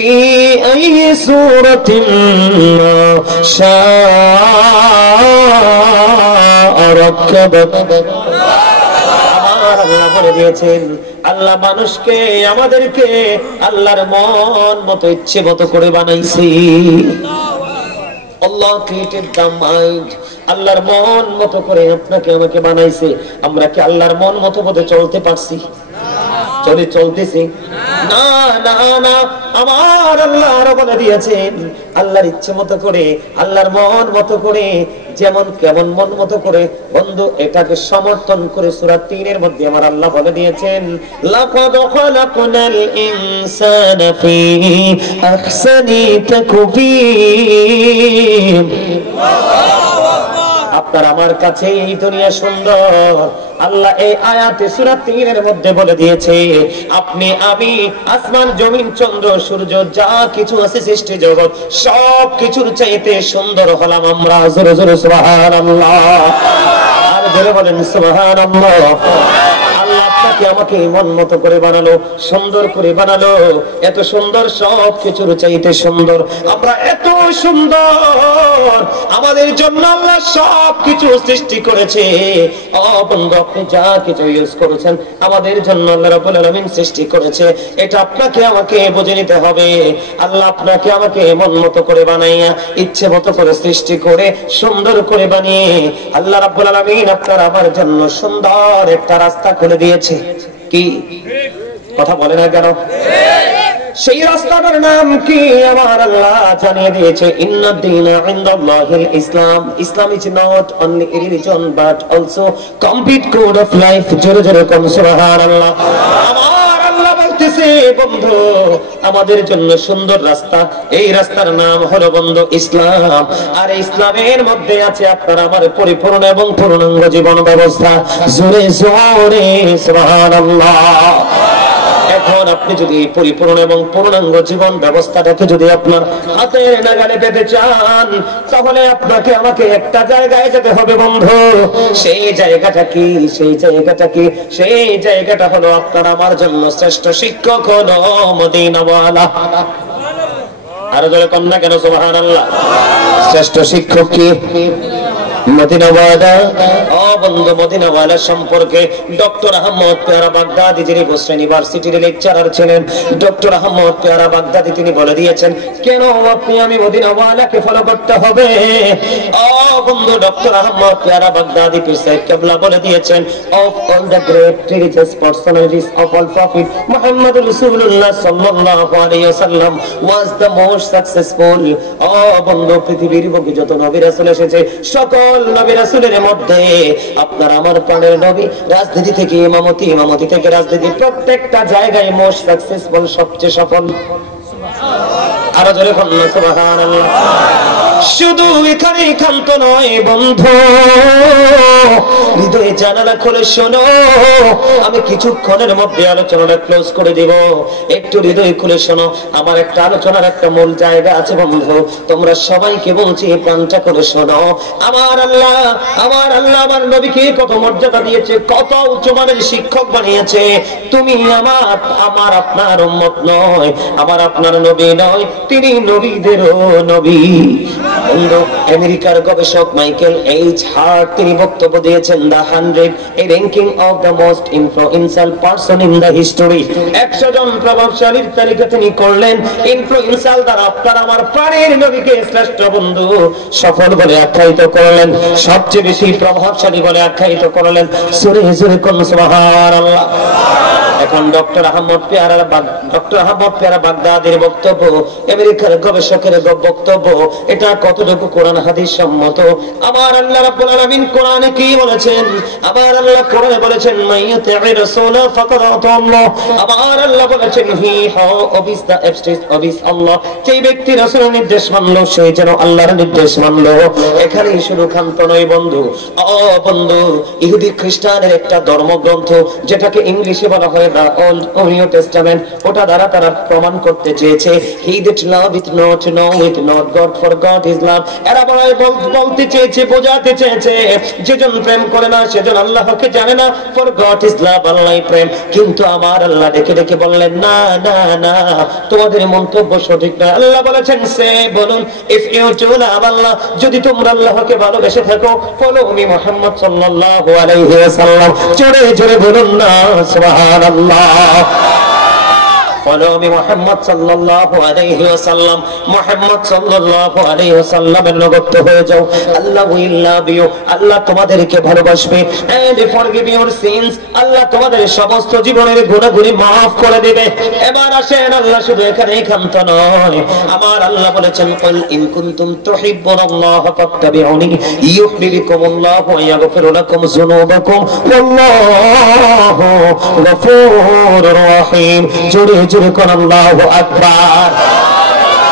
في أي سورة ما شاء ركبك আল্লাহ বলে দিয়েছেন আল্লাহ মানুষকে আমাদেরকে আল্লাহর মন মতো ইচ্ছে মতো করে বানাইছে Allah created the mind আল্লাহর মন মতো করে আপনাকে আমাকে বানাইছে আমরা কি আল্লাহর মন মতো পথে চলতে পারছি চলতেছি না না না আমার আল্লাহ বলে দিয়েছেন আল্লাহর ইচ্ছে মতো করে আল্লাহর মন মতো করে যেমন কেমন মন মতো করে বন্ধু এটাকে সমর্থন করে সূরা 3 এর মধ্যে আমার আল্লাহ বলে দিয়েছেন লাকাদ খালাকনাল ইনসানা ফি আহসানি তাকবীর আপনার আমার কাছে এই দুনিয়া সুন্দর আল্লাহ এই আয়াতে সূরা 3 এর মধ্যে বলে দিয়েছে আপনি আমি আসমান জমিন চন্দ্র সূর্য যা কিছু আছে সৃষ্টি জগৎ সব কিছুর চাইতে সুন্দর হলাম আমরা জোরে জোরে সুবহানাল্লাহ আর জোরে বলেন সুবহানাল্লাহ আল্লাহ আপনাকে আমাকে মন মতো করে বানালো সুন্দর করে বানালো এত সুন্দর সব কিছুর চাইতে সুন্দর আমরা এত সুন্দর আমাদের জন্য আল্লাহ সব কিছু সৃষ্টি করেছে বন্ধু আপনি যা কিছু ইউজ করেছেন আমাদের জন্য আল্লাহ রাব্বুল আলামিন সৃষ্টি করেছে এটা আপনাকে আমাকে বুঝে নিতে হবে আল্লাহ আপনাকে আমাকে মন মতো করে বানাইয়া ইচ্ছে মতো করে সৃষ্টি করে সুন্দর করে বানিয়ে আল্লাহ রাব্বুল আলামিন আপনার আমার জন্য সুন্দর একটা রাস্তা খুলে দিয়েছে কি কথা বলে না কেন সেই রাস্তাটার নাম কি আমার আল্লাহ জানিয়ে দিয়েছে ইন্নাদ দীনা ইনদাল্লাহিল ইসলাম Islam is not only a religion but also complete code of life জোরে জোরে কোন সুবহানাল্লাহ আমার আল্লাহ বলতেছে বন্ধু আমাদের জন্য সুন্দর রাস্তা এই রাস্তার নাম হলো বন্ধু ইসলাম আর ইসলামের মধ্যে আছে আপনার আমার পরিপূর্ণ এবং পূর্ণাঙ্গ জীবন ব্যবস্থা জোরে জোরে সুবহানাল্লাহ এখন আপনি যদি পরিপূর্ণ এবং পূর্ণাঙ্গ জীবন ব্যবস্থাটাকে যদি আপনার হাতের নাগালে পেতে চান তাহলে আপনাকে আমাকে একটা জায়গায় যেতে হবে বন্ধু সেই জায়গাটা কি সেই জায়গাটা হলো আপনার আমার জন্য শ্রেষ্ঠ শিক্ষক হলো মদিনাওয়ালা আর জোরে কম না কেন সুবহানাল্লাহ শ্রেষ্ঠ শিক্ষক কি মদিনাওয়ালা ও বন্ধু মদিনাওয়ালা সম্পর্কে ডক্টর আহমদ পেয়ারা বাগদাদি যিনি বসরা ইউনিভার্সিটির লেকচারার ছিলেন ডক্টর আহমদ পেয়ারা বাগদাদি তিনি বলে দিয়েছেন কেন আপনি আমি মদিনাওয়ালাকে ফলো করতে হবে ও বন্ধু ডক্টর আহমদ পেয়ারা বাগদাদি পীর সাহেব কেবলা বলে দিয়েছেন of all the great religious personalities of all prophet Muhammad রাসূলুল্লাহ সাল্লাল্লাহু আলাইহি ওয়াসাল্লাম ওয়াজ দ্য মোস্ট সাকসেসফুল ও বন্ধু পৃথিবীর বুকে যত নবী রাসূল এসেছে সকল নবী রাসূলের মধ্যে আপনার আমার প্রাণের নবী রাজনীতি থেকে ইমামতি থেকে রাজনীতি প্রত্যেকটা জায়গায় মোস্ট সাকসেসফুল সবচেয়ে সফল আর জোরে বলুন সুবহানাল্লাহ শুধু এখানেই ক্ষান্ত নয় বন্ধু হৃদয়ে জানালা খুলে শোনো আমি কিছুক্ষণের মধ্যে আলোচনাটা ক্লোজ করে দিব একটু হৃদয় খুলে শোনো আমার একটা আলোচনার একটা মূল জায়গা আছে বন্ধু তোমরা সবাইকে বলছি প্রাণটা করে শোনো আমার আল্লাহ আমার নবীকে কত মর্যাদা দিয়েছে কত উচ্চমানের শিক্ষক বানিয়েছে তুমি আমার আপনার উম্মত নয় আমার আপনার নবী নয় তিনি নবীদেরও নবী আমেরিকার গবেষক মাইকেল এইচ হার্ট তিনি বক্তব্য দিয়েছেন the 100 A ranking of the most influential person in the history 100 জন প্রভাবশালীর তালিকা তিনি করলেন ইনফ্লুয়েন্সিয়াল দ্বারা আপনার আমার প্রাণের নবীকে শ্রেষ্ঠ বন্ধু সফল বলে আখ্যায়িত করলেন সবচেয়ে বেশি প্রভাবশালী বলে আখ্যায়িত করলেন সূরা কোন সুবহানাল্লাহ এখন ডক্টর আহমদ পেয়ারা বাগদাদির বক্তব্য আমেরিকার গবেষকের বক্তব্য এটা কতটুকু কোরআন হাদিস সম্মত আমার আল্লাহ রাব্বুল আলামিন কোরআনে কি বলেছেন আমার আল্লাহ কোরআনে বলেছেন মাইয়াতি'ir রাসূলা ফাকাদ আতাল্লাহ আমার আল্লাহ বলেছেন হি হাউ অবিস দা এবস্টেজ অবিস আল্লাহ যে ব্যক্তি রাসূলের নির্দেশ মানলো সে যেন আল্লাহর নির্দেশ মানলো এখানেই শুধু ক্ষান্ত নয় বন্ধু ও বন্ধু ইহুদি খ্রিস্টানের একটা ধর্মগ্রন্থ যেটাকে ইংলিশে বলা হয় the Old Testament ওটা দ্বারা তারা প্রমাণ করতে চেয়েছে he that loveth not knoweth not God for God is সাল্লাম এরা বলতে চেয়েছে, বোঝাতে চেয়েছে যেজন প্রেম করে না সেজন আল্লাহকে জানে না, ফর গড ইজ লাভ, আল্লাহ প্রেম। কিন্তু আমার আল্লাহ ডেকে ডেকে বললেন না না না, তোমাদের মন্তব্য সঠিক না। আল্লাহ বলেছেন সে বলুন ইফ ইউ টু লাভ আল্লাহ, যদি তোমরা আল্লাহকে ভালোবেসে থাকো, ফলো মি মুহাম্মদ সাল্লাল্লাহু আলাইহি ওয়াসাল্লাম, জোরে জোরে বলুন না সুবহানাল্লাহ। ফলো মি মুহাম্মদ সাল্লাল্লাহু আলাইহি ওয়াসাল্লাম, মুহাম্মদ সাল্লাল্লাহু আলাইহি ওয়াসাল্লামের অনুগত হয়ে যাও। আল্লাহ উইল লাভ ইউ, আল্লাহ তোমাদেরকে ভালোবাসবে। এন্ড ফরগিভ ইউর সিনস, আল্লাহ তোমাদের সমস্ত জীবনের গুনাহগুলি maaf করে দিবে। এবার আসেন, আল্লাহ শুধু এখানে ক্ষান্ত নয়, আমার আল্লাহ বলেছেন কুল ইন কুনতুম তুহিব্বুনাল্লাহ ফাত্তাবিউনি ইউহিব্বুকুমুল্লাহু ওয়া ইয়াগফির লাকুম যুনুবাকুম ওয়াল্লাহু গফুরুর রহিম। জোরে জোরে কোন আল্লাহু আকবার।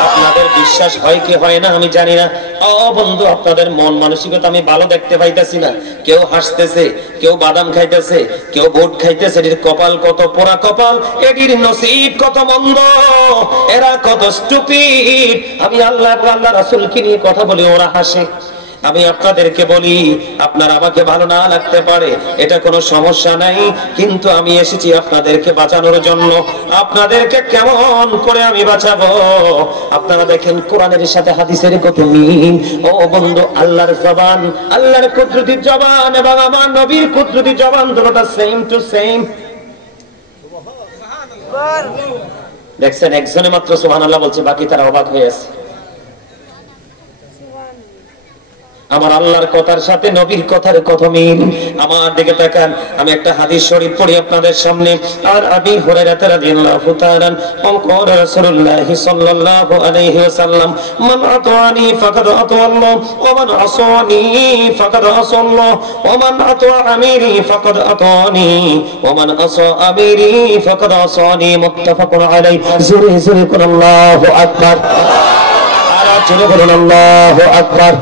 আপনাদের বিশ্বাস হয় কি হয় না আমি জানি না। ও বন্ধু, আপনাদের মন মানসিকতা আমি ভালো দেখতে পাইতাছি না। কেউ হাসতেছে, কেউ বাদাম খাইতেছে, কেউ বুট খাইতেছে। এর কপাল কত পোড়া কপাল, এটির নসিব কত মন্দ, এরা কত স্টুপিড। আমি আল্লাহ আল্লাহ রাসূলকে নিয়ে কথা বলি, ওরা হাসে। আমি আপনাদেরকে বলি, আপনার আমাকে ভালো না লাগতে পারে, এটা কোনো সমস্যা নাই, কিন্তু আমি এসেছি আপনাদেরকে বাঁচানোর জন্য। আপনাদেরকে কেমন করে আমি বাঁচাবো? আপনারা দেখেন কোরআনের সাথে হাদিসের কত মিল। ও বন্ধু, আল্লাহর জবান, আল্লাহর কুদরতি জবান এবং আমার নবীর কুদরতি জবান দুটোটা সেম টু সেম। দেখছেন, একজনে মাত্র সুবহানাল্লাহ বলছে, বাকি তারা অবাক হয়ে আছে। আমার আল্লাহর কথার সাথে নবীর কথার কত মিল। আমার দিকে তাকান, আমি একটা হাদিস শরীফ পড়ি আপনাদের সামনে। আর আবি হুরায়রা রাদিয়াল্লাহু তাআলা قال رسول الله صلى الله عليه وسلم من اطاعني فقد اطاع الله ومن عصاني فقد عصى الله ومن اطاع اميري فقد اطاعني ومن عصى اميري فقد عصاني متفق عليه। জোরে জোরে কোন আল্লাহু আকবার। আর জোরে বলুন আল্লাহু আকবার।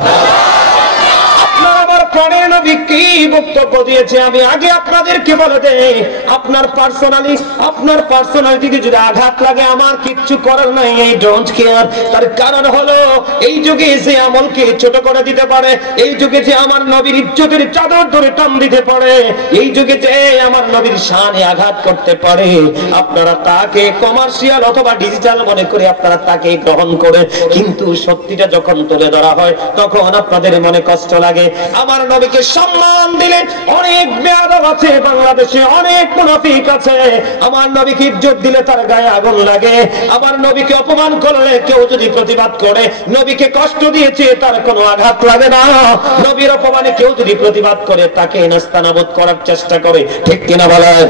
প্রাণের নবী কি বক্তব্য দিয়েছে আমি আগে আপনাদেরকে বলে দেই। আপনার পার্সোনালিটিতে যদি আঘাত লাগে, আমার কিচ্ছু করার নাই, এই ডোন্ট কেয়ার। তার কারণ হলো এই যুগে যে আমলকে ছোট করে দিতে পারে, এই যুগে যে আমার নবীর ইজ্জতের চাদর ধরে টান দিতে পারে, এই যুগে যে আমার নবীর শানে আঘাত করতে পারে, আপনারা তাকে কমার্শিয়াল অথবা ডিজিটাল মনে করে আপনারা তাকে গ্রহণ করে, কিন্তু সত্যিটা যখন তুলে ধরা হয় তখন আপনাদের মনে কষ্ট লাগে। আমার নবীকে সম্মান দিলে অনেক বেয়াদব আছে বাংলাদেশে, অনেক মুনাফিক আছে। আমার নবীকে ইজ্জত দিলে তার গায়ে আগুন লাগে। আমার নবীকে অপমান করলে, কেউ যদি প্রতিবাদ করে, নবীকে কষ্ট দিয়েছে তার কোনো আঘাত লাগে না। নবীর অপমানে কেউ যদি প্রতিবাদ করে, তাকে নাস্তানাবুদ করার চেষ্টা করে। ঠিক কিনা বলেন?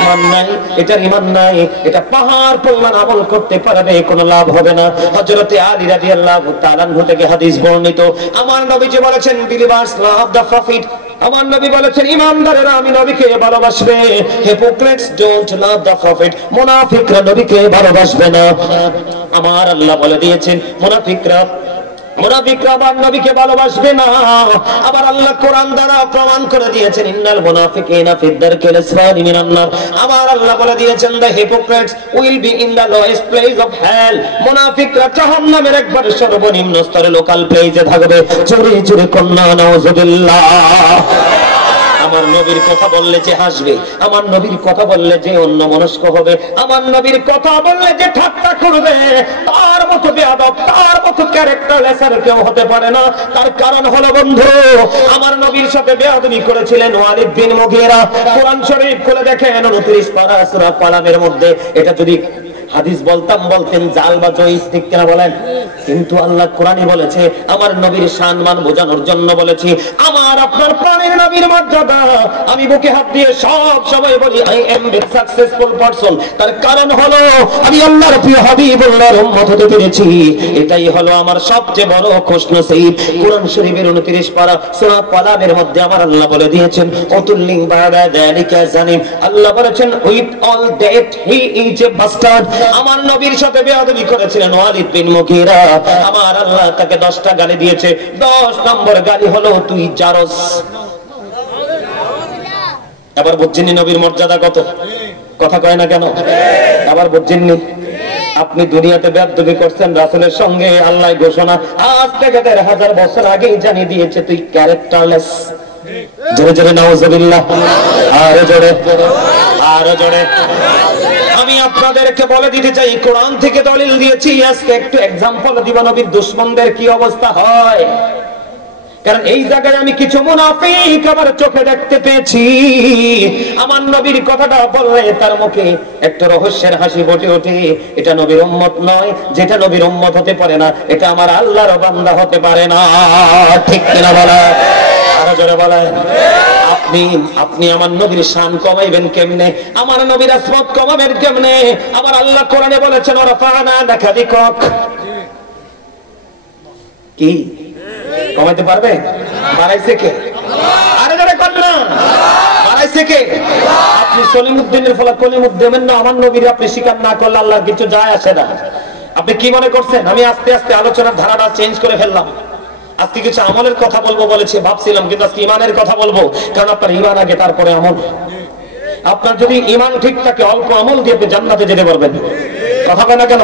ইমান নাই, এটার ইমান নাই, এটা পাহাড় পরিমাণ আমল করতে পারবে, কোনো লাভ হবে না। হযরতে আলী রাদিয়াল্লাহু তাআলা আনহু থেকে হাদিস বর্ণিত, আমার নবী যে বলেছেন বিলিভার্স লাভ দ্য প্রফিট। আমার নবী বলেছেন ইমানদারেরা আমি নবীকে ভালোবাসবে, hypocrites don't love the profit. মুনাফিকরা নবীকে ভালোবাসবে না। আমার আল্লাহ বলে দিয়েছেন মুনাফিকরা আমার নবীকে ভালোবাসবে না। আবার আল্লাহ কোরআন দ্বারা প্রমাণ করে দিয়েছেন ইন্নাল মুনাফিকিনা ফি দারকিল আসফালি মিনান নার। আবার আল্লাহ বলে দিয়েছেন the hypocrites will be in the lowest place of hell. মুনাফিকরা জাহান্নামের একবার সর্বনিম্ন স্তরে লোকাল প্লেসে থাকবে। জোরে জোরে কন্যা নাউযুবিল্লাহ। আমার নবীর কথা বললে যে হাসবে, আমার নবীর কথা বললে যে অন্যমনস্ক হবে, আমার নবীর কথা বললে যে ঠাট্টা করবে, তার মতো বেয়াদব, তার মতো ক্যারেক্টারলেস আর কেউ হতে পারে না। তার কারণ হলো বন্ধু, আমার নবীর সাথে বেয়াদবি করেছিলেন ওয়ালিদ বিন মুগীরা। কোরআন শরীফ খুলে দেখেন 29 পারা সূরা কালামের মধ্যে। এটা যদি হাদিস বলতেন জাল বা জয়ীস, ঠিক কিনা বলেন? কিন্তু আল্লাহ কোরআনে বলেছে, আমার নবীর সম্মান বোঝানোর জন্য বলেছি। আমার আপনার প্রাণের নবীর মর্যাদা আমি বুকে হাত দিয়ে সব সময় বলি, I am a successful person. তার কারণ হলো আমি আল্লাহর প্রিয় হাবিবুল্লাহর উম্মত হতে পেরেছি। এটাই হলো আমার সবচেয়ে বড় খুশনসিব। কোরআন শরীফের 29 পারা সূরা কালামের মধ্যে আমার আল্লাহ বলে দিয়েছেন অতুল্লিং বাদা যালিকা জানিম। আল্লাহ বলেছেন with all that he is a bastard. আমার নবীর সাথে বেয়াদবি করেছিলেন ওয়ালিদ বিন মুগীরা। আমার আল্লাহ তাকে 10টা গালি দিয়েছে। 10 নম্বর গালি হলো তুই জারস। এবার বুঝছেন নবীর মর্যাদা কত? কথা কয় না কেন? আবার বুঝছেন? আপনি দুনিয়াতে বেয়াদবি করছেন রাসূলের সঙ্গে, আল্লাহ ঘোষণা আজ থেকে ১,৫০০ বছর আগেই জানিয়ে দিয়েছে তুই ক্যারেক্টারলেস। জোরে জোরে নাউজুবিল্লাহ, আরো জোরে, আরো জোরে। আমি আপনাদেরকে বলে দিতে চাই, কোরআন থেকে দলিল দিয়েছি, আজকে একটু এক্সাম্পল দিব নবীর দুশমনদের কি অবস্থা হয়। কারণ এই জায়গায় আমি কিছু মুনাফিক আমার চোখে দেখতে পেয়েছি, আমার নবীর কথাটা বললে তার মুখে একটা রহস্যের হাসি ফুটে ওঠে। এটা নবীর উম্মত নয়, যেটা নবীর উম্মত হতে পারে না, এটা আমার আল্লাহর বান্দা হতে পারে না। ঠিক কিনা বলা, আরো জোরে বলা। আপনি আমার নবীর শান কমাইবেন কেমনে, আমার নবীর আসমত কমাবেন কেমনে? আমার আল্লাহ কোরআনে বলেছেন ওয়ারাফা'না লাকা যিকরাক। কি কমাইতে পারবে? বাড়াইছে কে? আরে যারা কর না, বাড়াইছে কে? আপনি সলিমউদ্দিনের ফলা কলিমউদ্দিনের না আমার নবীর আপনি স্বীকার না করলে আল্লাহর কিছু যায় আসে না। আপনি কি মনে করছেন আমি আস্তে আস্তে আলোচনার ধারাটা চেঞ্জ করে ফেললাম? আজকে কিছু আমলের কথা বলবো বলেছি ভাবছিলাম, কিন্তু আজকে ইমানের কথা বলবো, কারণ আপনার ইমান আগে তারপরে আমল। আপনার যদি ইমান ঠিক থাকে অল্প আমল দিয়ে আপনি জান্নাতে যেতে পারবেন। কথা বলে না কেন?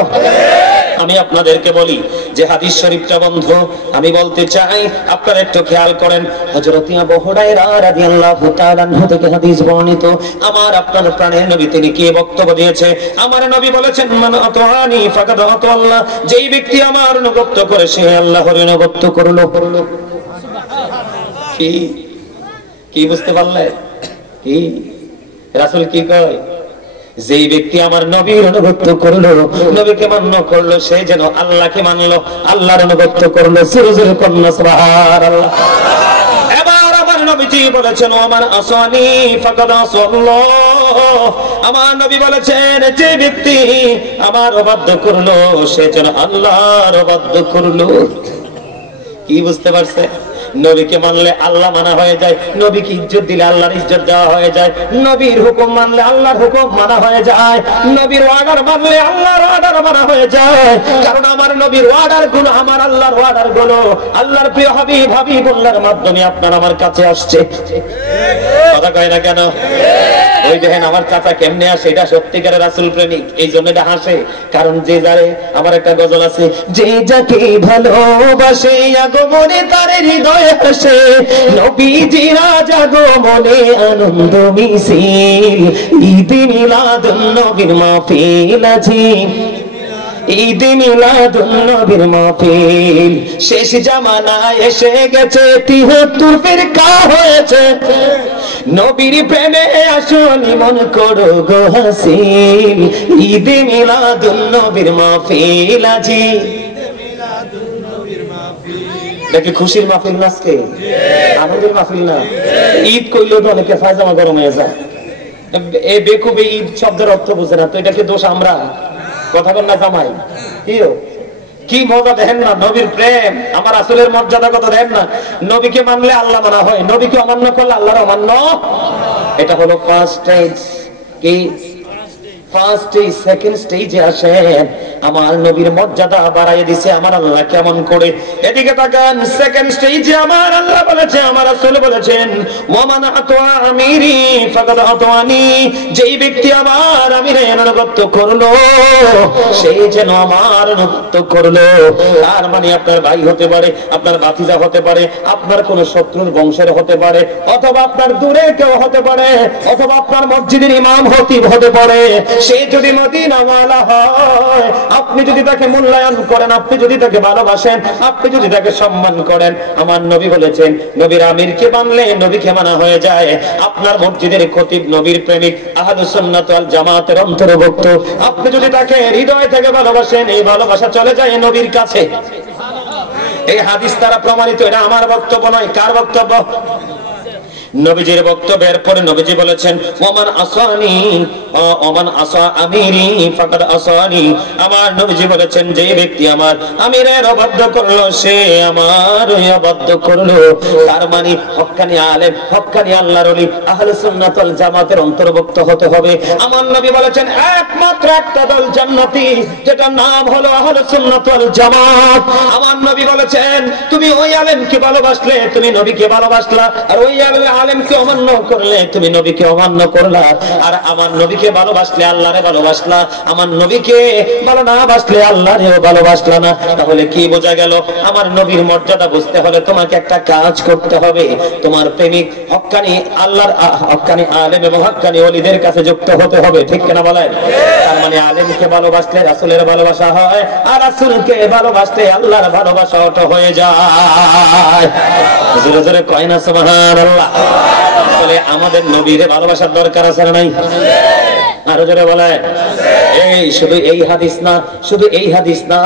আমি আপনাদেরকে বলি যে হাদিস শরীফটা বন্ধ, আমি বলতে চাই আপনারা একটু খেয়াল করেন। হযরত আবু হুরায়রা রাদিয়াল্লাহু তাআলা আনহু থেকে হাদিস বর্ণিত, আমার আপনার প্রাণের নবী তিনি কি বক্তব্য দিয়েছে? আমার নবী বলেছেন মান আতাআনি ফাকাদ আতা আল্লাহ, যেই ব্যক্তি আমার অনুগত করে সে আল্লাহর অনুগত করলো। কি কি বুঝতে পারলেন? কি রাসূল কি কয়? যেই ব্যক্তি আমার নবীর অনুগত করলো, নবীকে মান্য করলো, সে যেন আল্লাহকে মানলো, আল্লাহর অনুগত করলো। সুরজুল কন্যা সুবহানাল্লাহ। এবার আমার নবীজি বলেছেন ওমান আসানি ফাকাদ আসাল্লাহ, আমার নবী বলেছেন যে ব্যক্তি আমার অবাধ্য করলো সে যেন আল্লাহর অবাধ্য করলো। কি বুঝতে পারছে? নবীকে মানলে আল্লাহ মানা হয়ে যায়, নবীকে ইজ্জত দিলে আল্লাহর ইজ্জত দেওয়া হয়ে যায়, নবীর হুকুম মানলে আল্লাহর হুকুম মানা হয়ে যায়, নবীর অর্ডার মানলে আল্লাহর অর্ডার মানা হয়ে যায়। কারণ আমার নবীর অর্ডার গুলো আমার আল্লাহর অর্ডার গুলো আল্লাহর প্রিয় হাবিবুল্লাহর মাধ্যমে আপনার আমার কাছে আসছে। কথা কয় না কেন? ওই দেখেন আমার চাচা কেমনে আসে, এটা সত্যিকারের রাসূল প্রেমিক, এই জন্য এটা হাসে। কারণ যে যারে, আমার একটা গজল আছে, যে যাকে ভালোবাসে আগমনে তার হৃদয়ে হাসে, নবীজিরা আগমনে আনন্দ মিছিল, ঈদ মিলাদুন নবীর মাহফিল আছে, ঈদ মিলাদুন নবীর মাহফিল। শেষ জামানায় এসে গেছে ৭৩ ফিরকা হয়েছে, নবীর প্রেমে আসনি মন করো গো হাসিল, ঈদ মিলাদুন নবীর মাহফিল আজি। নাকি খুশির মাহফিল না আজকে? আনন্দের মাহফিল না? ঈদ কইলেও তো অনেকে পায়জামা গরম হয়ে যায়। এই বেকুবে ঈদ শব্দের অর্থ বুঝে না, তো এটাকে দোষ আমরা? কথা বল না জামাই, কি মজা দেখেন না নবীর প্রেম, আমার রাসূলের মর্যাদা কত দেখেন না। নবীকে মানলে আল্লাহ মানা হয়, নবীকে অমান্য করলে আল্লাহর অমান্য। এটা হলো ফার্স্ট স্টেজ। কি ফার্স্ট স্টেজ? সেকেন্ড স্টেজে আসেন, আমার নবীর মর্যাদা বাড়াই দিছে আমার আল্লাহ কেমন করে। এদিকে তাকান, সেকেন্ড স্টেজে আমার আল্লাহ বলেছে, আমার রাসূল বলেছেন ওয়ামান আতা আমিরি ফাকাদ আতানি, যেই ব্যক্তি আমার আমিরের অনুগত করলো সে যেন আমার অনুগত করলো। তার মানে আপনার ভাই হতে পারে, আপনার ভাতিজা হতে পারে, আপনার কোন শত্রুর বংশের হতে পারে, অথবা আপনার দূরে কেউ হতে পারে, অথবা আপনার মসজিদের ইমাম খতিব হতে পারে। সে যদি মদিনাওয়ালা হয়, আপনি যদি তাকে মূল্যায়ন করেন, আপনি যদি তাকে ভালোবাসেন, আপনি যদি তাকে সম্মান করেন, আমার নবী বলেছেন নবীর আমিরকে মানলে নবীকে মানা হয়ে যায়। আপনার মসজিদের খতিব নবীর প্রেমিক, আহলুস সুন্নাত ওয়াল জামাতের অন্তর্ভুক্ত, আপনি যদি তাকে হৃদয় থেকে ভালোবাসেন, এই ভালোবাসা চলে যায় নবীর কাছে। এই হাদিস দ্বারা প্রমাণিত, এটা আমার বক্তব্য নয়। কার বক্তব্য? নবীজির বক্তব্যের পরে নবীজি বলেছেন ওমান আসানি ওমান আসা আমিরি ফাকাদ আসানি, আমার নবীজি বলেছেন যে ব্যক্তি আমার আমিরের অবাধ্য করলো সে আমার অবাধ্য করলো। তার মানে হক্কানি আলেম, হক্কানি আল্লাহর ওলি, আহলুস সুন্নাত ওয়াল জামাতের অন্তর্ভুক্ত হতে হবে। আমার নবী বলেছেন একমাত্র একটা দল জান্নাতি, যেটার নাম হলো আহলুস সুন্নাত ওয়াল জামাত। আমার নবী বলেছেন তুমি ওই আলেমকে ভালোবাসলে তুমি নবীকে ভালোবাসলা, আর ওই আলেমকে অমান্য করলে তুমি নবীকে অমান্য করলা। আর আমার নবীকে ভালোবাসলে আল্লাহরে ভালোবাসলা, আমার নবীকে ভালো না বাসলে আল্লাহরেও ভালোবাসলা না। তাহলে কি বোঝা গেল? আমার নবীর মর্যাদা বুঝতে হলে তোমাকে একটা কাজ করতে হবে, তোমার প্রেমিক হক্কানি আল্লাহর হক্কানি আলেম এবং হক্কানি ওলিদের কাছে যুক্ত হতে হবে, ঠিক কিনা বলেন? তার মানে আলেমকে ভালোবাসলে রাসূলের ভালোবাসা হয়, আর রাসূলকে ভালোবাসলে আল্লাহর ভালোবাসা ওটা হয়ে যায়। জোরে জোরে কয় না সুবহানাল্লাহ। তাহলে আমাদের নবীর ভালোবাসার দরকার আছে না নাই? আরো জোরে বলে। এই শুধু এই হাদিস না, শুধু এই হাদিস না,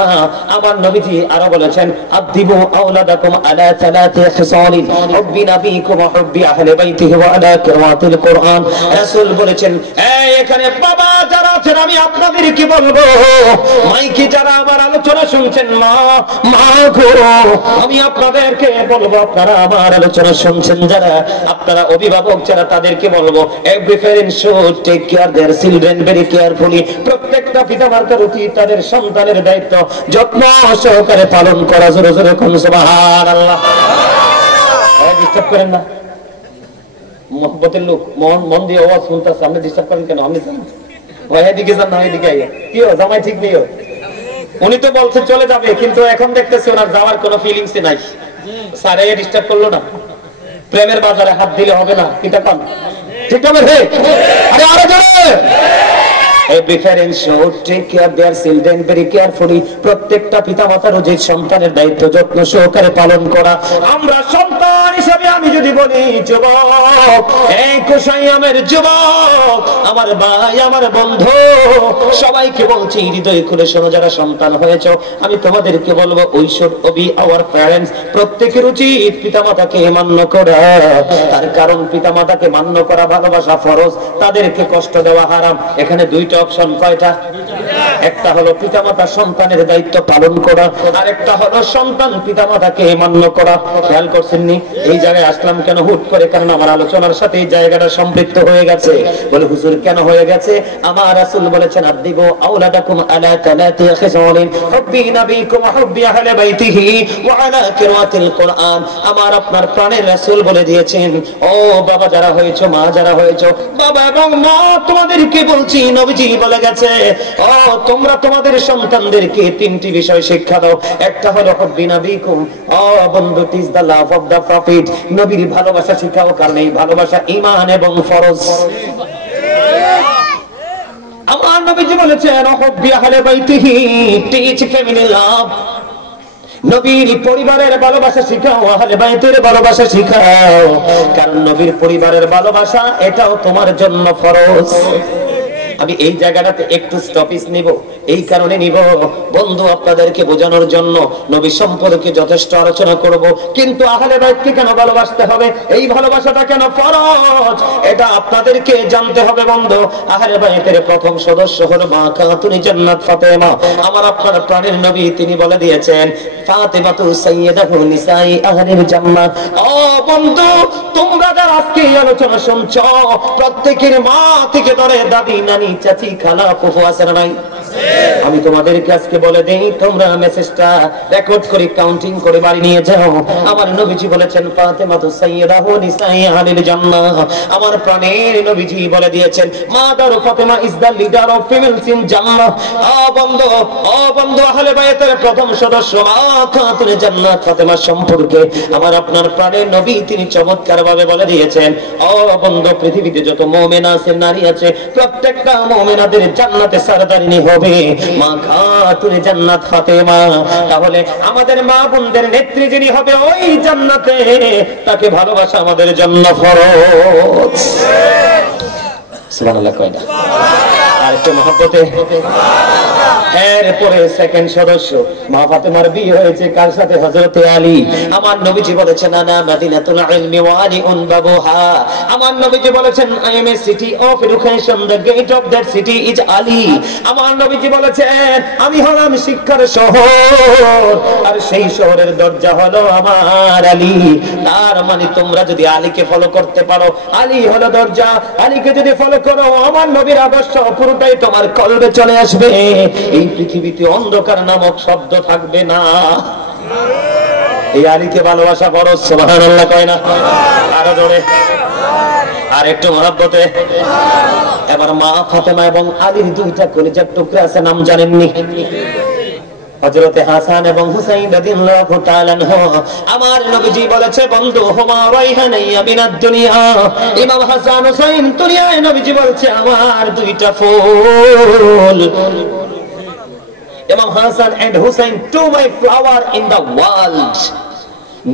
আমার নবীজি আরো বলেছেন আদিবু আওলাদাকুম আলা সালাতি খিসালিন হুব্বি নবীকুম ওয়া হুব্বি আহলি বাইতিহি ওয়া আলা কিরাতিল কুরআন। রাসূল বলেছেন, এই এখানে বাবা যারা আছেন আমি আপনাদের কি বলবো, মাইকে যারা আমার আলোচনা শুনছেন, মা গো আমি আপনাদেরকে বলবো, আপনারা আমার আলোচনা শুনছেন যারা, আপনারা অভিভাবক যারা, তাদেরকে বলবো every parent should take care their children very carefully. প্রত্যেকটা পিতামাতার উচিত তাদের সন্তানের দায়িত্ব যত্ন সহকারে পালন করা। জোরে জোরে কোন সুবহানাল্লাহ। ডিস্টার্ব করেন না, মোহব্বতের লোক মন দিয়ে আওয়াজ শুনতে সামনে ডিস্টার্ব করেন কেন? আপনি ওই এদিকে যান না, এদিকে আইয়ে কি হয়, জামাই ঠিক নেই। উনি তো বলছে চলে যাবে, কিন্তু এখন দেখতেছে ওনার যাওয়ার কোনো ফিলিংস নাই। স্যারে ডিস্টার্ব করলো না, প্রেমের বাজারে হাত দিলে হবে না, কিটা কম ঠিক হবে? আরে আরো জোরে। Every parent should take care of their children very carefully. প্রত্যেকটা পিতামাতার উচিত সন্তানের দায়িত্ব যত্ন সহকারে পালন করা। আমরা সন্তান হিসেবে আমি যদি বলি যুবক, এই কোসাইয়ামের যুবক, আমার ভাই, আমার বন্ধু, সবাইকে বলছি হৃদয় খুলে শোনো, যারা সন্তান হয়েছ আমি তোমাদেরকে বলবো we should obey our parents. প্রত্যেকের উচিত পিতামাতাকে মান্য করা। তার কারণ পিতামাতাকে মান্য করা ভালোবাসা ফরজ, তাদেরকে কষ্ট দেওয়া হারাম। এখানে দুইটা অপশন, কয়টা? একটা হলো পিতামাতা সন্তানের দায়িত্ব পালন করা, আর একটা হলো সন্তান পিতামাতাকে মান্য করা। খেয়াল করছেন নি এই জায়গায় আসলাম কেন হুট করে? কারণ আমার আলোচনার সাথে এই জায়গাটা সম্পৃক্ত হয়ে গেছে। বলে হুজুর কেন হয়ে গেছে? আমার রাসূল বলেছেন আদিবু আওলাদাকুম আলা সালাতি খিসালিন হুব্বি নবীকুম ওয়া হুব্বি আহলি বাইতিহি ওয়া আলা কিরাতিল কুরআন। আমার আপনার প্রাণের রাসূল বলে দিয়েছেন, ও বাবা যারা হয়েছো, মা যারা হয়েছো, বাবা এবং মা তোমাদেরকে বলছি, নবীজি বলে গেছে, ও তোমরা তোমাদের সন্তানদেরকে তিনটি বিষয় শিক্ষা দাও। একটা হলো হুব্বি নবীকুম, ও বন্ধু teach the love of the profit, নবীর ভালোবাসা শিখাও, কারণ এই ভালোবাসা ঈমান এবং ফরজ। আমার নবীজি বলেছেন হুব্বি আহলি বাইতিহি, টিচ ফ্যামিলি লাভ, নবীর পরিবারের ভালোবাসা শিখাও, আহলে বাইতের ভালোবাসা শিখাও, কারণ নবীর পরিবারের ভালোবাসা এটাও তোমার জন্য ফরজ। আমি এই জায়গাটাতে একটু স্টপেজ নিব, এই কারণে নিব বন্ধু আপনাদেরকে বোঝানোর জন্য। নবী সম্পর্কে যথেষ্ট আলোচনা করব, কিন্তু আহলে বাইতকে কেন ভালোবাসতে হবে, এই ভালোবাসাটা কেন ফরজ, এটা আপনাদেরকে জানতে হবে বন্ধু। আহলে বাইতের প্রথম সদস্য হলো মা খাতুনে জান্নাত ফাতেমা। আমার আপনার প্রাণের নবী তিনি বলে দিয়েছেন ফাতেমাতু সাইয়্যিদাতু নিসাই আহলিল জান্নাত। ও বন্ধু তোমরা যারা আজকে এই আলোচনা শুনছো, প্রত্যেকের মা থেকে ধরে দাদি, নানি, চাচি, খালা, ফুফু আছে না নাই? আমি তোমাদেরকে আজকে বলে দেই, তোমরা মেসেজটা রেকর্ড করে কাউন্টিং করে বাড়ি নিয়ে যাও। আমার নবীজি বলেছেন ফাতেমাতু সাইয়্যিদাতু নিসাই আহলিল জান্নাহ। আমার প্রাণের নবীজি বলে দিয়েছেন mother Fatema is the leader of females in জান্নাহ। ও বন্ধু আহলে বাইতের প্রথম সদস্য মা খাতুনে জান্নাত ফাতেমা সম্পর্কে আমার আপনার প্রাণের নবী তিনি চমৎকার ভাবে বলে দিয়েছেন, ও বন্ধু পৃথিবীতে যত মুমিন আছে, নারী আছে, প্রত্যেকটা মুমিনাদের জান্নাতে সরদারিনী হবে মা খাতুনে জান্নাত ফাতেমা। তাহলে আমাদের মা বোনদের নেত্রী যিনি হবে ওই জান্নাতে, তাকে ভালোবাসা আমাদের জন্য ফরজ। সুবহানাল্লাহ কয়টা? আর একটু মহব্বতে। এরপরে সেকেন্ড সদস্য মা ফাতেমার বিয়ে হয়েছে কার সাথে? হযরতে আলী। আমার নবীজি বলেছেন আনা মাদিনাতুল ইলমি ওয়া আলিউন বাবুহা। আমার নবীজি বলেছেন I am a city of education, the gate of that city is Ali. আমার নবীজি বলেছেন আমি হলাম শিক্ষার শহর, আর সেই শহরের দরজা হলো আমার আলী। তার মানে তোমরা যদি আলীকে ফলো করতে পারো, আলী হলো দরজা, আলীকে যদি ফলো করো, আমার নবীর আদর্শ পুরোটাই তোমার কলবে চলে আসবে। এই পৃথিবীতে অন্ধকার নামক শব্দ থাকবে না। এই আলীকে ভালোবাসা ফরজ। সুবহানাল্লাহ কয় না? আরো জোরে। আর একটু মহব্বতে। এবার মা ফাতেমা এবং আলীর দুইটা কলিজার টুকরা আছে, নাম জানেননি? হযরতে হাসান এবং হুসাইন রাদিয়াল্লাহু তাআলা আনহু। আমার নবীজি বলেছে, বন্ধু হুমা রাইহানাইয়া মিনাদ দুনিয়া। ইমাম হাসান হুসাইন দুনিয়ায় নবীজি বলেছে আমার দুইটা ফুল। Imam Hasan and Hussain to my flower in the world.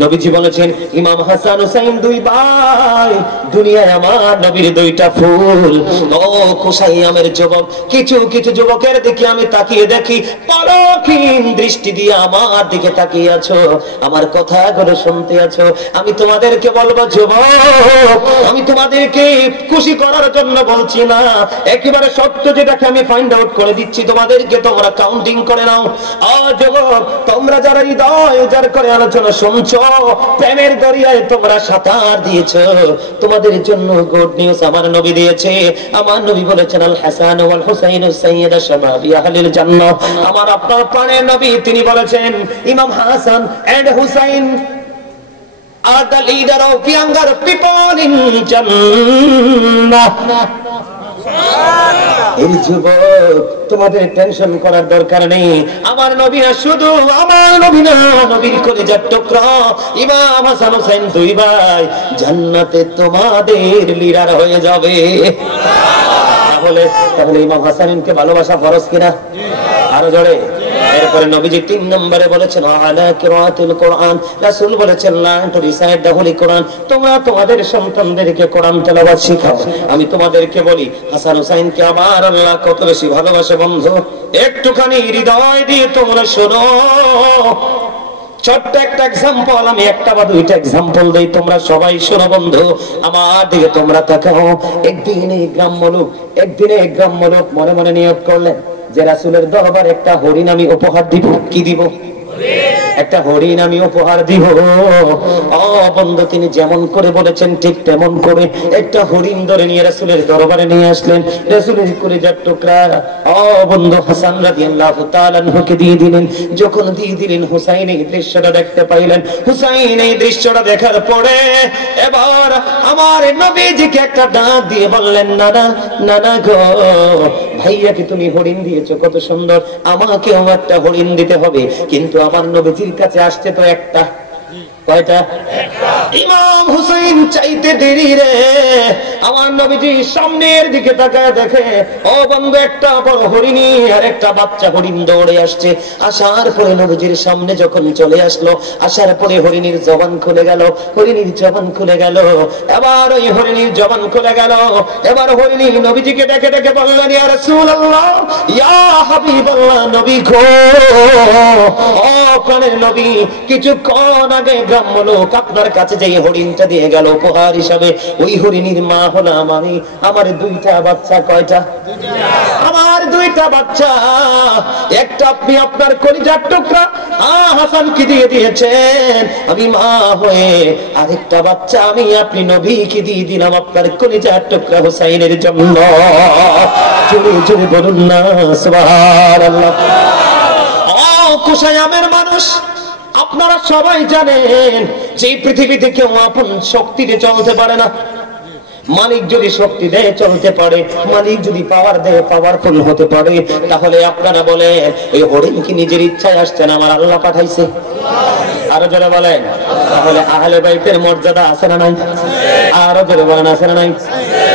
নবীজি বলেছেন ইমাম হাসান হুসাইন দুই ভাই, দুনিয়ায় আমার নবীর দুইটা ফুল। ও কুসাইয়ামের যুবক, কিছু কিছু যুবকের দিকে আমি তাকিয়ে দেখি, পরক্ষীণ দৃষ্টি দিয়ে আমার দিকে তাকিয়ে আছো, আমার কথাগুলো শুনতে আছো। আমি তোমাদেরকে বলবো যুবক, আমি তোমাদেরকে খুশি করার জন্য বলছি না, একেবারে সত্য যেটাকে আমি ফাইন্ড আউট করে দিচ্ছি তোমাদেরকে, তোমরা কাউন্টিং করে নাও। যুবক, তোমরা যারা হৃদয় উজাড় করে আলোচনা শুনছো, প্রেমের দরিয়ায় তোমরা সাঁতার দিয়েছো, তোমাদের জন্য গুড নিউজ আমার নবী দিয়েছে। আমার নবী বলেছেন আল হাসান ওয়াল হুসাইন সাইয়্যিদা শাবাবি আহলিল জান্নাহ। আমার আপনার প্রাণের নবী তিনি বলেছেন Imam Hasan and Hussain are the leader of younger people in Jannah. এই যুবক, তোমাদের টেনশন করার দরকার নেই। আমার নবী না, শুধু আমার নবী না, নবীর কলিজার টুকরা ইমাম হাসান হুসাইন দুই ভাই জান্নাতে তোমাদের লিডার হয়ে যাবে। তাহলে ইমাম হাসানকে ভালোবাসা ফরজ কিনা? আরো জোরে। এরপরে নবীজি 3 নম্বরে বলেছেন আলা কিরাতুল কোরআন। রাসূল বলেছেন লা টু রিসাইট দ্য হোলি কোরআন। তোমরা তোমাদের সন্তানদেরকে কোরআন তেলাওয়াত শেখাও। আমি তোমাদেরকে বলি, হাসান হুসাইনকে আমার আল্লাহ কত বেশি ভালোবাসে বন্ধু, একটুখানি হৃদয় দিয়ে তোমরা শোনো। ছোট্ট একটা এক্সাম্পল, আমি একটা বা দুইটা এক্সাম্পল দেই, তোমরা সবাই শোনো বন্ধু, আমার দিকে তোমরা তাকাও। একদিনে গ্রাম্য লোক মনে মনে নিয়ত করলেন যে রাসূলের দরবারে একটা হরিণ আমি উপহার দিব। কি দিব? একটা হরিণ আমি উপহার দিব। বন্ধু, তিনি যেমন করে বলেছেন ঠিক তেমন করে একটা হরিণ ধরে নিয়ে রাসূলের দরবারে নিয়ে আসলেন। রাসূলের কলিজার টুকরা বন্ধু হাসান রাদিয়াল্লাহু তাআলা আনহুকে দিয়ে দিলেন। যখন দিয়ে দিলেন, হুসাইন এই দৃশ্যটা দেখতে পাইলেন। হুসাইন এই দৃশ্যটা দেখার পরে এবার আমার নবীজিকে একটা ডাক দিয়ে বললেন, নানা গো, ভাইয়াকে তুমি হরিণ দিয়েছো, কত সুন্দর, আমাকেও একটা হরিণ দিতে হবে। কিন্তু আমার নবীজির কাছে আসছে তো একটা, কয়টা? ইমাম হুসাইন চাইতে দেরি রে। আমার নবীজি সামনের দিকে তাকায় দেখে, বন্ধু, একটা বড় হরিণী আর একটা বাচ্চা হরিণ দৌড়ে আসছে। আসার পরে নবীজির সামনে যখন চলে আসলো, আসার পরে হরিণীর জবান খুলে গেল। এবার ওই হরিণীর জবান খুলে গেল। এবার হরিণী নবীজিকে দেখে দেখে বললেন, ইয়া রাসূলুল্লাহ, ইয়া হাবিবাল্লাহ, নবী গো, প্রাণের নবী, কিছুক্ষণ আগে গ্রাম্য লোক আপনার কাছে যে হরিণটা দিয়ে গেল উপহার হিসাবে, ওই হরিণীর মা হলাম আমি। আমার দুইটা বাচ্চা। কয়টা? আমার দুইটা বাচ্চা। একটা আপনি আপনার কলিজার টুকরা হাসানকে দিয়ে দিয়েছেন আমি মা হয়ে, আরেকটা বাচ্চা আমি আপনি নবীকে দিয়ে দিলাম আপনার কলিজার টুকরা হুসাইনের জন্য। জোরে জোরে বলুন না সুবহানাল্লাহ। কুসাইয়ামের মানুষ, আপনারা সবাই জানেন যে পৃথিবীতে কেউ আপন শক্তিতে চলতে পারে না। মালিক যদি শক্তি দেয় চলতে পারে, মালিক যদি পাওয়ার দেয় পাওয়ারফুল হতে পারে। তাহলে আপনারা বলেন এই হরিণ কি নিজের ইচ্ছায় আসছে না, আমার আল্লাহ পাঠাইছে? আরো জোরে বলেন। তাহলে আহলে বাইতের মর্যাদা আছে না নাই? আরো জোরে বলেন, আছে না নাই?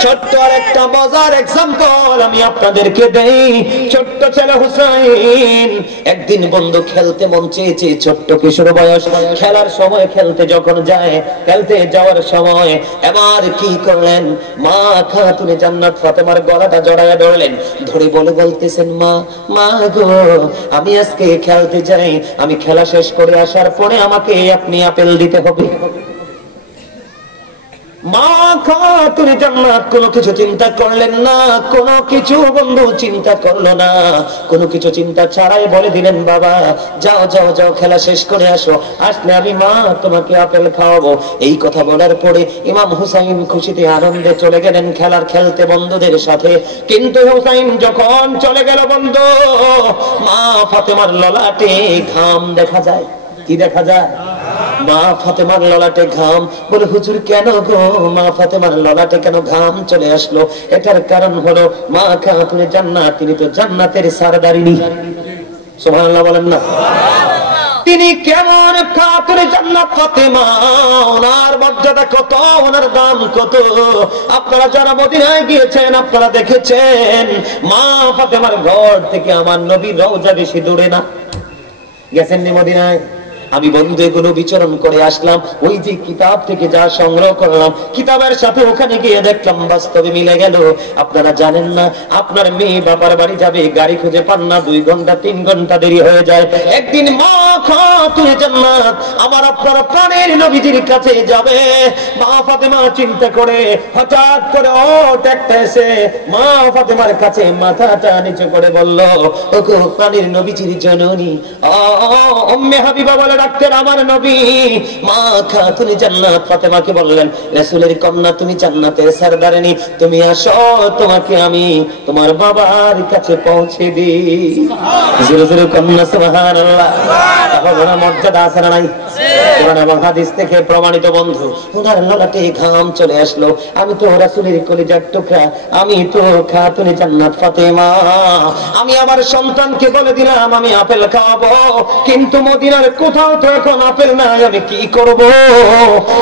ছোট্ট আর একটা মজার এক্সাম্পল আমি আপনাদেরকে দেই। ছোট্ট ছেলে হুসাইন একদিন বন্ধু খেলতে মন চেয়েছে, ছোট্ট কিশোর বয়স, খেলার সময় খেলতে যখন যায়, খেলতে যাওয়ার সময় এবার কি করলেন, মা খাতুনে জান্নাত ফাতেমার গলাটা জড়ায়া ধরলেন। ধরে বলতেছেন, মা গো, আমি আজকে খেলতে যাই, আমি খেলা শেষ করে আসার পরে আমাকে আপনি আপেল দিতে হবে। মা খাতুনে জান্নাত কোনো কিছু চিন্তা করলেন না, কোনো কিছু বন্ধু চিন্তা করলো না, কোনো কিছু চিন্তা ছাড়াই বলে দিলেন, বাবা যাও যাও যাও, খেলা শেষ করে আসো, আসলে আমি মা তোমাকে আপেল খাওয়াবো। এই কথা বলার পরে ইমাম হুসাইন খুশিতে আনন্দে চলে গেলেন খেলতে বন্ধুদের সাথে। কিন্তু হুসাইন যখন চলে গেল বন্ধু, মা ফাতেমার ললাটে ঘাম দেখা যায়। কি দেখা যায়? মা ফাতেমার ললাটে ঘাম। বলে হুজুর কেন গো, মা ফাতেমার ললাটে কেন ঘাম চলে আসলো? এটার কারণ হলো মা খাতুনে জান্নাত, তিনি তো জান্নাতের সরদারিনী। সুবহানাল্লাহ বলেন না? তিনি কেমন খাতুনে জান্নাত ফাতেমা, ওনার মর্যাদা কত, ওনার দাম কত। আপনারা যারা মদিনায় গিয়েছেন আপনারা দেখেছেন, মা ফাতেমার ঘর থেকে আমার নবীর রওজা বেশি দূরে না। গেছেন নি মদিনায়? আমি বন্ধু এগুলো বিচরণ করে আসলাম, ওই যে কিতাব থেকে যা সংগ্রহ করলাম, কিতাবের সাথে ওখানে গিয়ে দেখলাম বাস্তবে মিলে গেল। আপনারা জানেন না, আপনার মেয়ে বাবার বাড়ি যাবে, গাড়ি খুঁজে পান না, 2 ঘন্টা 3 ঘন্টা দেরি হয়ে যায়। একদিন মা খাতুনে জান্নাত আমার আপনার প্রাণের নবীজির কাছে যাবে। মা ফাতেমা চিন্তা করে হঠাৎ করে ওঠ একটা এসে মা ফাতেমার কাছে মাথাটা নিচু করে বলল, ওগো প্রাণের নবীজির জননী, উম্মে হাবিবা বলে ডাকতেন আমার নবী। মা খাতুনে জান্নাত ফাতেমাকে বললেন, রাসূলের কন্যা, তুমি জান্নাতের সরদারিনী, তুমি আসো, তোমাকে আমি তোমার বাবার কাছে পৌঁছে দিই। জোরে জোরে কন্যা সুবহানাল্লাহ। তাহলে মর্যাদা আছে না নাই? কোরআন এবং হাদিস থেকে প্রমাণিত বন্ধু। ওনার ললাটে ঘাম চলে আসলো। আমি তো রাসূলের কলিজার টুকরা, আমি তো খাতুনে জান্নাত ফাতেমা। আমি আমার সন্তানকে বলে দিলাম আমি আপেল খাওয়াবো, কিন্তু মদিনার কোথাও তো এখন আপেল নাই, আমি কি করব?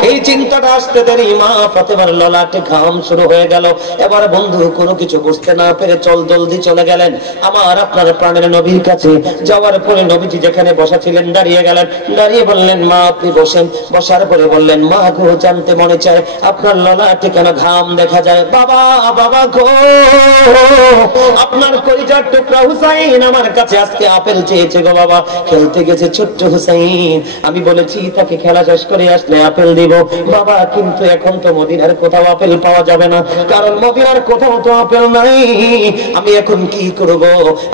এই চিন্তাটা আসতে দেরি মা ফাতেমার ললাটে ঘাম শুরু হয়ে গেল। এবার বন্ধু কোনো কিছু বুঝতে না পেরে জলদি চলে গেলেন আমার আপনার প্রাণের নবীর কাছে। যাওয়ার পরে নবীজি যেখানে বসা ছিলেন দাঁড়িয়ে গেলেন, দাঁড়িয়ে বললেন, মা আপনি বসেন। বসার পরে বললেন, মা গো, জানতে মনে চায় আপনার ললাটে কেন ঘাম দেখা যায়? বাবা, বাবা গো, আপনার কলিজার টুকরা হুসাইন আমার কাছে আজকে আপেল চেয়েছে গো বাবা। খেলতে গেছে ছোট্ট হুসাইন, আমি বলেছি তাকে খেলা শেষ করে আসলে আপেল দিব বাবা, কিন্তু এখন তো মদিনার কোথাও আপেল পাওয়া যাবে না, কারণ মদিনার কোথাও তো আপেল নাই। আমি এখন কি করব?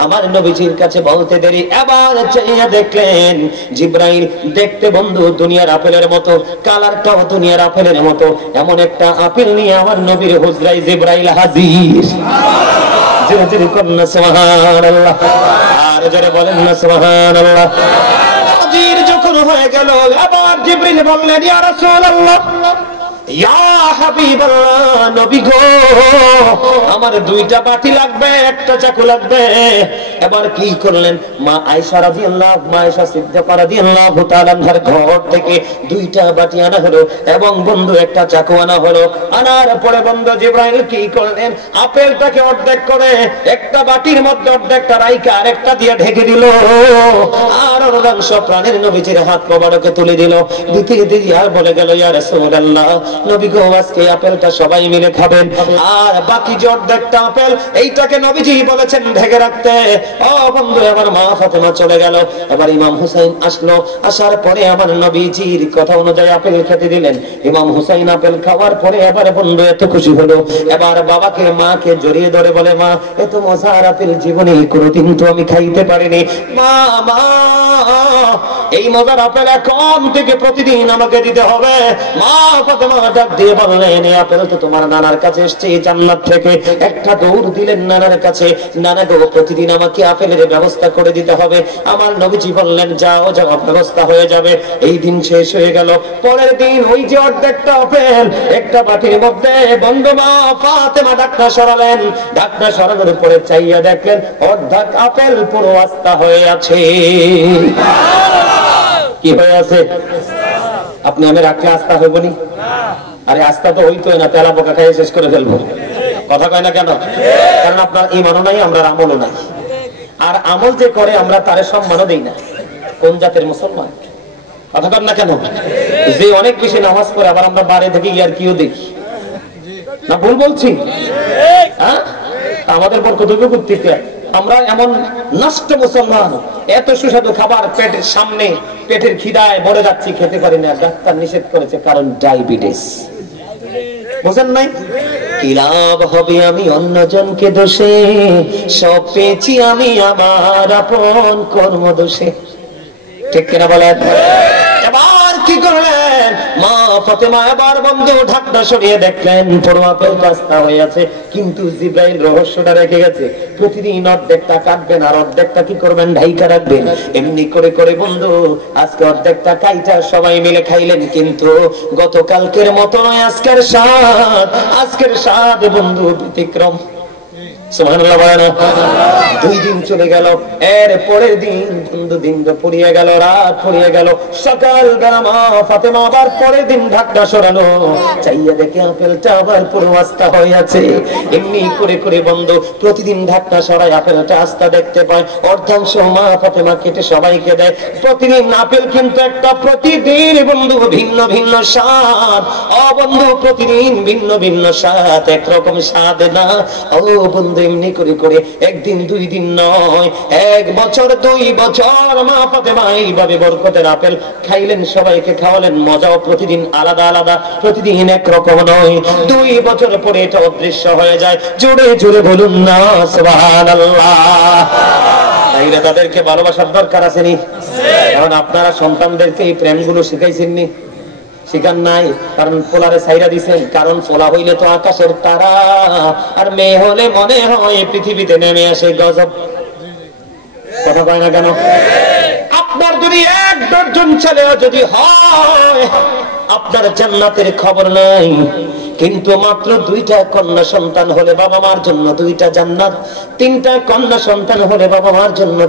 আমার নবীজির কাছে বলতে দেরি। এবার চাইয়া দেখলেন জিবরাইল, দেখতে বন্ধু দুনিয়ার আপেলের মতো, কালারটাও দুনিয়ার আপেলের মতো, এমন একটা আপেল নিয়ে আমার নবীর হুজরায় জিবরাইল হাজির। জোরে জোরে কন্যা সুবহানাল্লাহ, আর জোরে বলেন না সুবহানাল্লাহ। হাজির যখন হয়ে গেল, আবার জিবরিল বললেন, ইয়া রাসূলুল্লাহ, ইয়া হাবিবাল্লাহ, নবী গো, আমার 2টা বাটি লাগবে, একটা চাকু লাগবে। এবার কি করলেন? মা আয়েশা রাদিয়াল্লাহু, মা আয়েশা সিদ্দিকা রাদিয়াল্লাহু তাআলা আনহার ঘর থেকে 2টা বাটি আনা হলো এবং বন্ধু একটা চাকু আনা হলো। আনার পরে বন্ধু জিবরাইল কি করলেন? আপেলটাকে অর্ধেক করে একটা বাটির মধ্যে অর্ধেকটা রাইখা আরেকটা দিয়ে ঢেকে দিল, আর অর্ধাংশ প্রাণের নবীজির হাত মোবারকে তুলে দিল। দিতে দিতে আর বলে গেল, ইয়া রাসূলুল্লাহ, নবী গো, আজকে আপেলটা সবাই মিলে খাবেন, আর বাকি যে অর্ধেকটা আপেল এইটাকে নবীজি বলেছেন ঢেকে রাখতে। ও বন্ধু, আমার মা ফাতেমা চলে গেল। এবার ইমাম হুসাইন আসলো, আসার পরে আমার নবীজির কথা অনুযায়ী আপেল খেতে দিলেন। ইমাম হুসাইন আপেল খাওয়ার পরে এবার বন্ধু এত খুশি হলো, এবার বাবাকে মাকে জড়িয়ে ধরে বলে, মা, এত মজার আপেল জীবনে কোনোদিন তো আমি খাইতে পারিনি। মা, মা, এই মজার আপেল এখন থেকে প্রতিদিন আমাকে দিতে হবে। মা ফাতেমা ডাক দিয়ে বললেন, এই আপেল তো তোমার নানার কাছে এসেছে জান্নাত থেকে। একটা দৌড় দিলেন নানার কাছে, নানা গো, প্রতিদিন আমাকে আপেলের ব্যবস্থা করে দিতে হবে। আমার নবীজি বললেন, যাও যাও, ব্যবস্থা হয়ে যাবে। এই দিন শেষ হয়ে গেল। পরের দিন ওই যে অর্ধেকটা আপেল একটা বাটির মধ্যে বন্ধু মা ফাতেমা ঢাকনা সরালেন। ঢাকনা সরানোর পরে চাইয়া দেখলেন অর্ধেক আপেল পুরো আস্তা হয়ে আছে। কি হয়ে আছে? আপনি আমি রাখলে আস্থা হইব নি? আরে আস্থা তো হইতো না, তেলা পোকা খাইয়ে শেষ করে ফেলবো। কথা কয় না কেন? কারণ আপনার ঈমানও নাই, আমরা আমলও নাই। আর আমল যে করে আমরা তারে সম্মানও দেই না। কোন জাতের মুসলমান? কথা কন না কেন? যে অনেক বেশি নামাজ পড়ে আবার আমরা বাড়ি থেকে ইয়ার কিও দেখি না, ভুল বলছি? হ্যাঁ, আমাদের পর কতটুকু করতে আমরা এমন নষ্ট মুসলমান, এত সুস্বাদু খাবার পেটের সামনে, পেটের খিদায় মরে যাচ্ছি, খেতে পারি না, ডাক্তার নিষেধ করেছে, কারণ ডায়াবেটিস। বুঝেন নাই? কি লাভ হবে আমি অন্যজনকে দোষে, সব পেয়েছি আমি আমার আপন কর্ম দোষে। ঠিক কিনা বলেন? এবার কি করলেন? মা ফাতেমা এবার বন্ধু ঢাকনা সরিয়ে দেখলেন পুরো আপেল রাস্তা হয়ে আছে, কিন্তু জিব্রাইল রহস্যটা রেখে গেছে। প্রতিদিন অর্ধেকটা কাটবেন আর অর্ধেকটা কি করবেন, ঢাইকা রাখবেন। এমনি করে করে বন্ধু আজকে অর্ধেকটা কাইটা সবাই মিলে খাইলেন, কিন্তু গতকালকের মতো নয় আজকের স্বাদ বন্ধু ব্যতিক্রম। সুবহানাল্লাহ বলেন। 2 দিন চলে গেল, এর পরের দিন বন্ধু দিন ফুরিয়ে গেল, রাত ফুরিয়ে গেল, সকাল বেলা মা ফাতেমা আবার পরের দিন ঢাকনা সরানো, চাইয়া দেখে আপেলটা আবার পুরো আস্তা হয়ে আছে। এমনি করে করে বন্ধু প্রতিদিন ঢাকনা সরাই আপেলটা আস্তা দেখতে পায়। অর্ধাংশ মা ফাতেমা কেটে সবাইকে দেয়। প্রতিদিন আপেল কিন্তু একটা, প্রতিদিন বন্ধু ভিন্ন ভিন্ন স্বাদ। বন্ধু প্রতিদিন ভিন্ন ভিন্ন স্বাদ, একরকম স্বাদ না। ও বন্ধু এমনি করে করে একদিন 2 দিন নয়, 1 বছর 2 বছর মা ফাতেমা এইভাবে বরকতের আপেল খাইলেন, সবাইকে খাওয়ালেন। মজাও প্রতিদিন আলাদা আলাদা, প্রতিদিন একরকম নয়। 2 বছর পরে এটা অদৃশ্য হয়ে যায়। জোরে জোরে বলুন না সুবহানাল্লাহ। তাইলে তাদেরকে ভালোবাসার দরকার আছে নি? কারণ আপনারা সন্তানদেরকে এই প্রেমগুলো শিখাইছেননি, শিখান নাই। কারণ ফোলারে ছাইরা দিছেন, কারণ ফোলা হইলে তো আকাশের তারা, আর মেয়ে হলে মনে হয় পৃথিবীতে নেমে আসে গজব। কথা কয় না কেন? আপনার যদি 1 ডজন ছেলেও যদি হয়, আপনার জান্নাতের খবর নাই। কিন্তু মাত্র 2টা কন্যা সন্তান হলে বাবা মার জন্য 2টা জান্নাত, 3টা কন্যা সন্তান হলে বাবা মার জন্য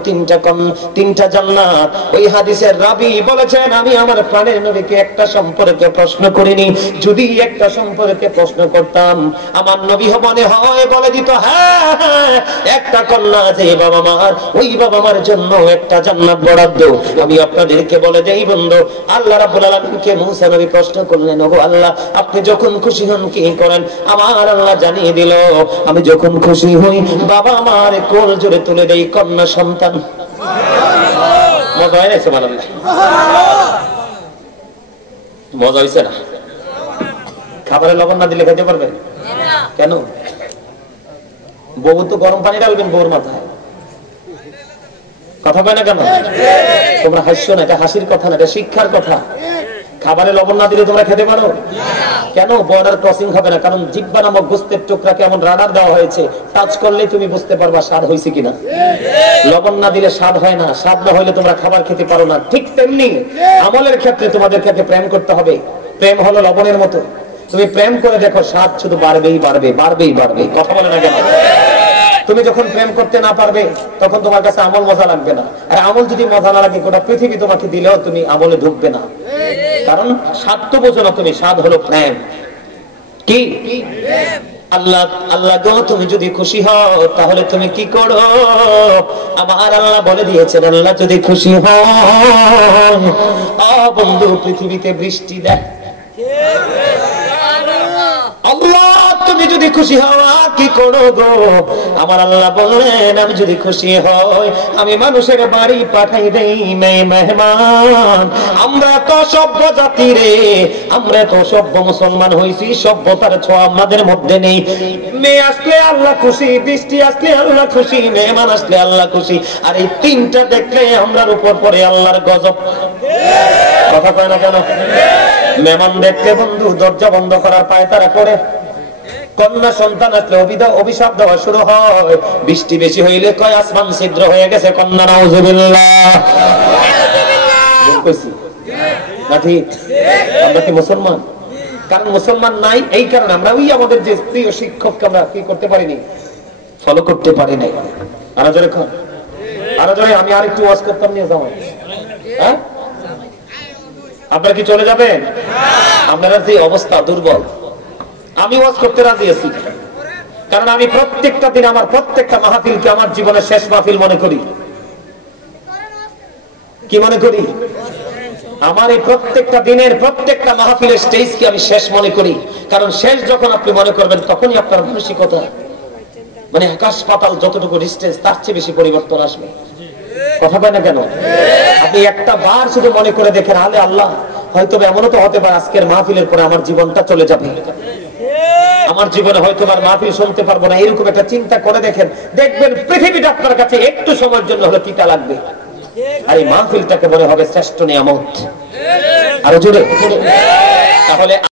3টা জান্নাত। ওই হাদিসের রাবী বলেছেন, আমি আমার প্রাণের নবীকে একটা সম্পর্কে প্রশ্ন করিনি, যদি একটা সম্পর্কে প্রশ্ন করতাম আমার নবী মনে হয় বলে দিত, হ্যাঁ একটা কন্যা আছে বাবা মার, ওই বাবা মার জন্য একটা জান্নাত বরাদ্দ। আমি আপনাদেরকে বলে দেই বন্ধু, আল্লাহ রাব্বুল আলামিনকে মুসা নবী প্রশ্ন করলেন, ওগো আল্লাহ আপনি যখন খুশি হন কি করেন? আমার আল্লাহ জানিয়ে দিল, আমি যখন খুশি হই বাবা আমার কোল জোরে তুলে দেই কন্যা সন্তান। মজা হয় না? সুবহানাল্লাহ, মজা হইছে না? খাবারে লবণ না দিলে খেতে পারবেন? কেন? বউ তো গরম পানি ঢালবেন বউর মাথায়। কথা কয় না কেন? তোমরা হাসছো না, এটা হাসির কথা না, এটা শিক্ষার কথা। খাবারে লবণ না দিলে তোমরা খেতে পারো? কেন? বর্ডার ক্রসিং হবে না, কারণ জিহ্বা নামক গোস্তের টুকরা কেমন রাডার দেওয়া হয়েছে, টাচ করলে তুমি বুঝতে পারবা স্বাদ হয়েছে কিনা। লবণ না দিলে স্বাদ হয় না, স্বাদ না হইলে তোমরা খাবার খেতে পারো না। ঠিক তেমনি আমলের ক্ষেত্রে তোমাদের ক্ষেত্রে প্রেম করতে হবে। প্রেম হলো লবণের মতো, তুমি প্রেম করে দেখো স্বাদ শুধু বাড়বেই বাড়বে, বাড়বেই বাড়বে। কথা বলে না কেন? তুমি যখন প্রেম করতে না পারবে তখন তোমার কাছে আমল মজা লাগবে না। আর আমল যদি মজা না লাগে, গোটা পৃথিবী তোমাকে দিলেও তুমি আমলে ঢুকবে না, কারণ স্বাদ তো বোঝো না তুমি। স্বাদ হলো প্রেম। কি? আল্লাহ আল্লাহ গো, তুমি যদি খুশি হও তাহলে তুমি কি করো? আমার আল্লাহ বলে দিয়েছেন, আল্লাহ যদি খুশি হয় বন্ধু পৃথিবীতে বৃষ্টি দেয়। আল্লাহ তুমি যদি খুশি হও কি করো গো? আমার আল্লাহ বলেন, আমি যদি খুশি হই আমি মানুষের বাড়ি পাঠাই দেই মেহমান। আমরা তো সভ্য জাতি রে, আমরা তো সভ্য মুসলমান হইছি, সভ্যতার ছোঁয়া আমাদের মধ্যে নেই। মেয়ে আসলে আল্লাহ খুশি, বৃষ্টি আসলে আল্লাহ খুশি, মেহমান আসলে আল্লাহ খুশি। আর এই 3টা দেখলে আমরার উপর পড়ে আল্লাহর গজব। কথা কয় না কেন? মেহমান দেখতে বন্ধু দরজা বন্ধ করার পায়তারা করে। কন্যা সন্তান আসলে অভিশাপ দেওয়া শুরু হয়। বৃষ্টি বেশি হইলে কয় আসমান ছিদ্র হয়ে গেছে, কন্যা নাউজুবিল্লাহ। নাকি আমরা কি মুসলমান? কারণ মুসলমান নাই, এই কারণে আমরা ওই আমাদের যে প্রিয় শিক্ষককে আমরা কি করতে পারিনি, ফলো করতে পারি নাই। আরো জোরে খান, আরো জোরে। আমি আরেকটু ওয়াজ করতাম, নিয়ে যাও। হ্যাঁ, আপনারা কি চলে যাবেন? আপনারা যে অবস্থা দুর্বল, আমি ওয়াজ করতে রাজি আছি, কারণ আমি প্রত্যেকটা দিন আমার প্রত্যেকটা মাহফিলকে আমার জীবনের শেষ মাহফিল মনে করি। কি মনে করি? আমার এই প্রত্যেকটা দিনের প্রত্যেকটা মাহফিলের স্টেজকে আমি শেষ মনে করি। কারণ শেষ যখন আপনি মনে করবেন তখনই আপনার মানসিকতা, মানে আকাশ পাতাল যতটুকু ডিস্টেন্স, তার চেয়ে বেশি পরিবর্তন আসবে। কথা বলে না কেন? আপনি একটা বার শুধু মনে করে দেখেন, আলে আল্লাহ হয়তো এমনও তো হতে পারে আজকের মাহফিলের পরে আমার জীবনটা চলে যাবে, আমার জীবনে হয়তো আর মাহফিল শুনতে পারবো না। এরকম একটা চিন্তা করে দেখেন, দেখবেন পৃথিবীটা আপনার কাছে একটু সময়ের জন্য হলো তিতা লাগবে, আর এই মাহফিলটাকে মনে হবে শ্রেষ্ঠ নিয়ামত। আরো জোরে। তাহলে